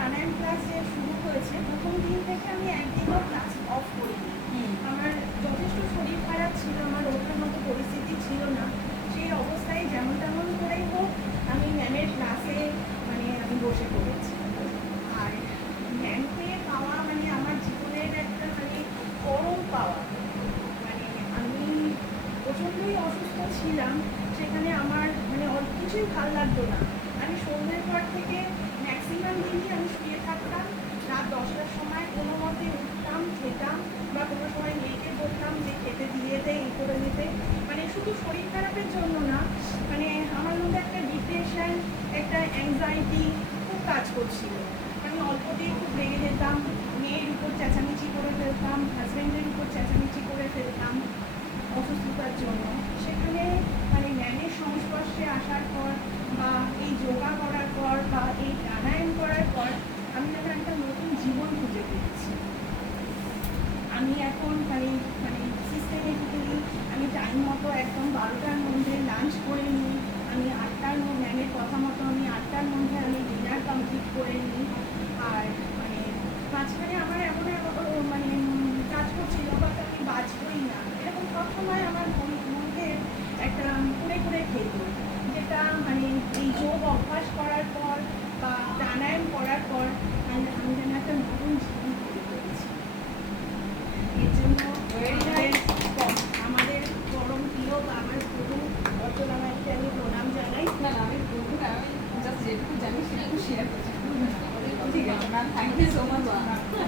প্রাণায়াম class যে শুরু হয়েছে প্রথম দিন থেকে আমি একদিনও ক্লাস অফ করিনি। আমার যথেষ্ট শরীর খারাপ ছিল আমার ওঠার মতো পরিস্থিতি ছিল না। সেই অবস্থায় যেমন তেমন করেই হোক আমি ম্যামের ক্লাসে মানে আমি বসে পড়েছি। আর ম্যামকে পাওয়া মানে আমার জীবনের একটা মানে পরম পাওয়া। মানে আমি প্রচণ্ডই অসুস্থ ছিলাম সেখানে আমার মানে কিছুই ভালো লাগতো না। আমি সন্ধ্যের পর থেকে ম্যাক্সিমাম দিনই আমি কোনো সময় মেয়েকে বলতাম যে খেতে দিয়ে দেয় এই করে দিতে মানে শুধু শরীর খারাপের জন্য না মানে আমার মধ্যে একটা ডিপ্রেশন একটা অ্যাংজাইটি খুব কাজ করছিল। আমি অল্পতেই খুব রেগে যেতাম, মেয়ের উপর চেঁচামেচি করে ফেলতাম হাজব্যান্ডের উপর চেঁচামেচি আমি এখন মানে মানে সিস্টেমেটিক্যালি আমি টাইম মতো একদম বারোটার মধ্যে লাঞ্চ করে নিই। আমি আটটার ম্যামের কথা মতো আমি আটটার মধ্যে আমি ডিনার কমপ্লিট করে নিই। আর মানে মাঝখানে আমার এমন মানে কাজ করছিল বাট আমি বাজবই না। এরকম সবসময় আমার মনকে একটা 你什么嘛？